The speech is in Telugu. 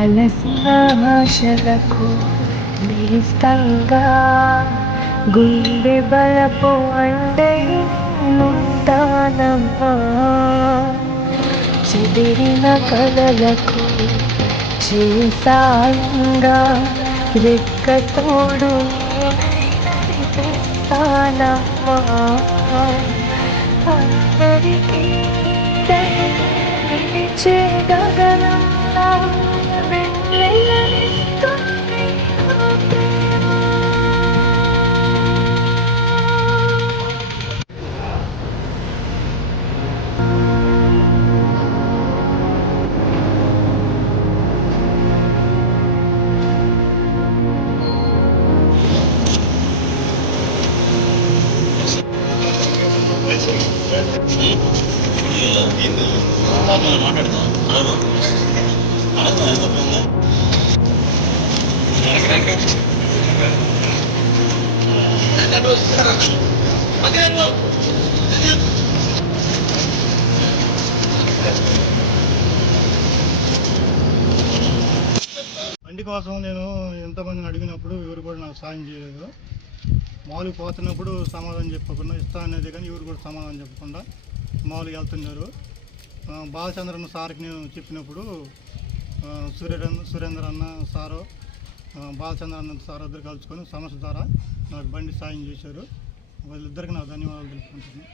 అలసిన ఆశలకు నేస్తంగా గుండె బలపు అండైనుంటానమ్మా. చెదిరిన కలలకు చేసాంగా రెక్కతోడు నడిపిస్తానమ్మా. అందరికీ నిలిచే గగనంలా వెన్నెలనిస్తుంది నా ప్రేమ. బండి కోసం నేను ఎంతమందిని అడిగినప్పుడు ఎవరు కూడా నాకు సాయం చేయలేదు. మామూలుగా పోతున్నప్పుడు సమాధానం చెప్పకుండా ఇస్తా అనేది కానీ ఎవరు కూడా సమాధానం చెప్పకుండా మామూలుగా వెళ్తున్నారు. బాలచంద్రన్న సార్కి నేను చెప్పినప్పుడు సురేంద్ర అన్న సారు బాలచంద్ర అన్న సార్ ఇద్దరు కలుసుకొని సమస్య ద్వారా నాకు బండి సాయం చేశారు. వాళ్ళిద్దరికి నాకు ధన్యవాదాలు తెలుపుకుంటున్నాను.